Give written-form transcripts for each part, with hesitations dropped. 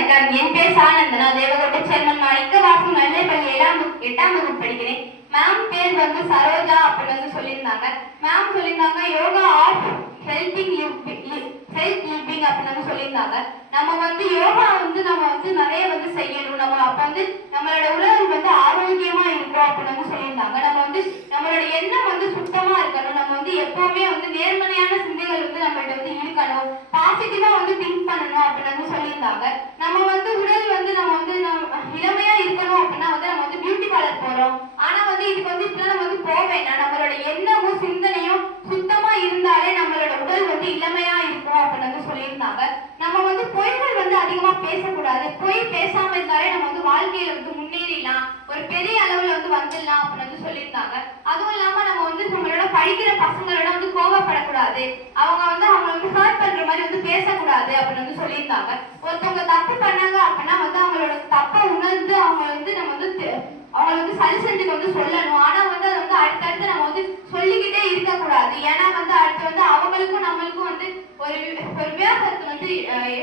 வணக்கம். என் பேர் சானந்தனா. தேவகோட்டை சேர்மன் மாணிக்கவாசம் நெல்லைப்பள்ளி 8ஆம் வகுப்பு படிக்கிறேன். மேம் பேர் வந்து சரோஜா அப்படின்னு சொல்லியிருந்தாங்க. மேம் சொல்லியிருந்தாங்க yoga of helping health living அப்படின்னு சொல்லியிருந்தாங்க. நம்ம வந்து யோகா வந்து நம்ம வந்து நிறைய வந்து செய்யணும். நம்ம அப்ப வந்து நம்மளோட உடல் வந்து ஆரோக்கியமா இருக்கும் அப்படின்னு சொல்லியிருந்தாங்க. நம்ம வந்து நம்மளோட எண்ணம் வந்து சுத்தமா இருக்கணும். நம்ம வந்து எப்பவுமே வந்து நேர்மறையான சிந்தைகள் வந்து நம்மள்ட்ட வந்து இருக்கணும். பாசிட்டிவா வந்து திங்க் பண்ணணும் அப்படின்னு சொல்லியிருந்தாங்க. நம்ம வந்து உடல் வந்து நம்ம வந்து இளமையா இருக்கணும் அப்படின்னா வந்து நம்ம வந்து பியூட்டி பார்லர் போறோம். ஆனா வந்து இதுக்கு வந்து இப்பெல்லாம் நம்ம வந்து போவேன்னா நம்மளோட எண்ணமும் சிந்தனையும் சுத்தமா இருந்தாலே நம்மளோட உடல் வந்து இளமையா இருக்கும் அப்படின்னு சொல்லியிருந்தாங்க. நம்ம வந்து பொய்கள் வந்து அதிகமா பேசக்கூடாது. பொய் பேசாம இருந்தாலே நம்ம வந்து வாழ்க்கையில வந்து முன்னேறிடலாம், ஒரு பெரிய அளவுல வந்து வந்துடலாம் அப்படின்னு சொல்லியிருந்தாங்க. அதுவும் இல்லாம நம்ம வந்து நம்மளோட படிக்கிற பசங்களோட வந்து கோபப்படக்கூடாது. அவங்க வந்து ஹர்ட் பண்ற மாதிரி வந்து பேசக்கூடாது அப்படின்னு சொல்லியிருந்தாங்க. ஒருத்தவங்க தப்பு பண்ணாங்க அப்படின்னா வந்து அவங்களோட தப்பை உணர்ந்து அவங்க வந்து நம்ம வந்து அவங்களை வந்து சரி செஞ்சுட்டு வந்து சொல்லணும். ஆனா வந்து அதை வந்து அடுத்தடுத்து நம்ம வந்து சொல்லிக்கிட்டே இருக்கக்கூடாது. ஏன்னா வந்து அடுத்து வந்து அவங்களுக்கும் நம்மளுக்கும் வந்து ஒரு விவாகரத்தை வந்து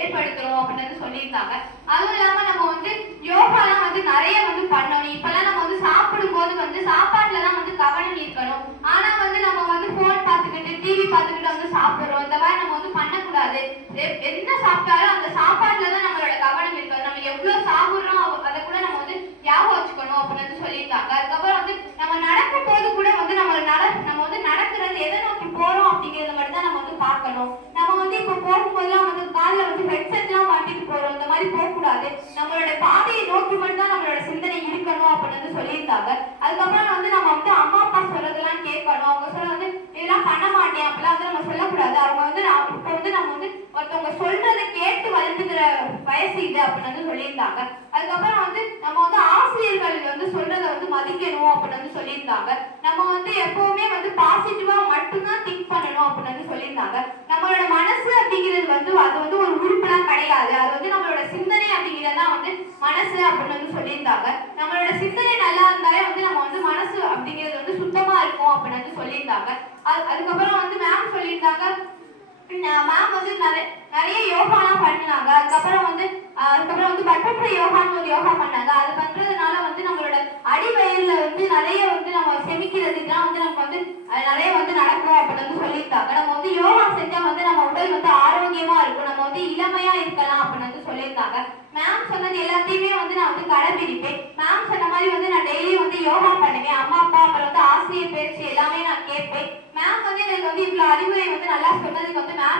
ஏற்படுத்துறோம் அப்படின்னு சொல்லியிருந்தாங்க. அதுவும் இல்லாம நம்ம வந்து யோகாலாம் வந்து நிறைய வந்து பண்ணணும். இப்பெல்லாம் நம்ம வந்து சாப்பிடும் போது வந்து சாப்பாட்டுலதான் வந்து கவனம் இருக்கணும். ஆனா வந்து நம்ம வந்து போன் பார்த்துக்கிட்டு டிவி பார்த்துக்கிட்டு வந்து சாப்பிடுறோம். இந்த மாதிரி நம்ம வந்து பண்ணக்கூடாது. என்ன சாப்பிட்டாலும் அந்த சாப்பாட்டுலதான் நம்மளோட கவனம் இருக்காது. நம்ம எவ்வளவு சாப்பிடுறோம் அதை கூட நம்ம வந்து ஞாபகம் வச்சுக்கணும் அப்படின்னு சொல்லியிருக்காங்க. அதுக்கப்புறம் வந்து நம்ம நடக்கும் போது கூட வந்து நம்ம வந்து நடக்கிறது எதை நோக்கி போறோம் அப்படிங்கறத மட்டும் தான் நம்ம வந்து பார்க்கணும். நம்ம வந்து இப்ப போகும்போதெல்லாம் வந்து காலில் வந்து ஹெட்செட் எல்லாம் மாட்டிட்டு போறோம். இந்த மாதிரி போகக்கூடாது. நம்மளோட பாதையை நோக்கி மட்டும் தான் நம்மளோட சிந்தனை இருக்கணும் அப்படின்னு சொல்லியிருந்தாங்க. அதுக்கப்புறம் வந்து நம்ம வந்து அம்மா அப்பா சொல்றதெல்லாம் கேட்கணும். அவங்க சொல்ல வந்து இதெல்லாம் பண்ண மாட்டேன் அப்படிலாம் வந்து நம்ம சொல்லக்கூடாது. அவங்க வந்து இப்ப வந்து நம்ம வந்து ஒருத்தவங்க சொல்றதை கேட்டு வளர்ந்துக்கிற வயசு இது அப்படின்னு சொல்லியிருந்தாங்க. அதுக்கப்புறம் வந்து நம்ம வந்து ஆசிரியர்கள் வந்து சொல்றதை வந்து மதிக்கணும் அப்படின்னு சொல்லியிருந்தாங்க. நம்ம வந்து எப்பவுமே வந்து பாசிட்டிவா மட்டும்தான் திங்க் பண்ணணும் அப்படின்னு சொல்லியிருந்தாங்க. நம்மளோட மனசு அப்படிங்கிறது வந்து அது வந்து ஒரு உறுப்புலாம் கிடையாது. அது வந்து நம்மளோட சிந்தனை அப்படிங்கிறதான் வந்து மனசு அப்படின்னு சொல்லியிருந்தாங்க. நம்மளோட சிந்தனை நல்லா இருந்தாலே வந்து நம்ம வந்து மனசு அப்படிங்கிறது வந்து சுத்தமா இருக்கும் அப்படின்னு சொல்லியிருந்தாங்க. அதுக்கப்புறம் வந்து மேம் சொல்லியிருந்தாங்க மேம் வந்து நிறைய யோகாலாம் பண்ணினாங்க. அதுக்கப்புறம் வந்து பட்டர்ஃப்ளை யோகான்னு ஒரு யோகா பண்ணாங்க. அது பண்றதுனால வந்து நம்மளோட அடிவயிறுல வந்து நிறைய வந்து நம்ம செமிக்கிறதுக்குலாம் வந்து நம்ம வந்து நிறைய வந்து நடக்கும் அப்படின்னு சொல்லியிருக்காங்க. நம்ம வந்து யோகா செஞ்சா வந்து நம்ம உடல் வந்து ஆரோக்கியமா இருக்கும். நம்ம வந்து இளமையா இருக்கலாம் அப்படின்னு சொல்லியிருக்காங்க. மேம் சொன்னது எல்லாத்தையுமே வந்து நான் வந்து கடைபிடிப்பேன். மேம் சொன்ன மாதிரி வந்து நான் டெய்லியும் வந்து யோகா பண்ணுவேன். அம்மா அப்பா அப்புறம் வந்து ஆசிரியர் பேச்சு எல்லாமே நான் கேட்பேன். மேம் வந்து எனக்கு வந்து இவ்வளவு அறிவுரை வந்து நல்லா சொன்னதுக்கு வந்து மேம்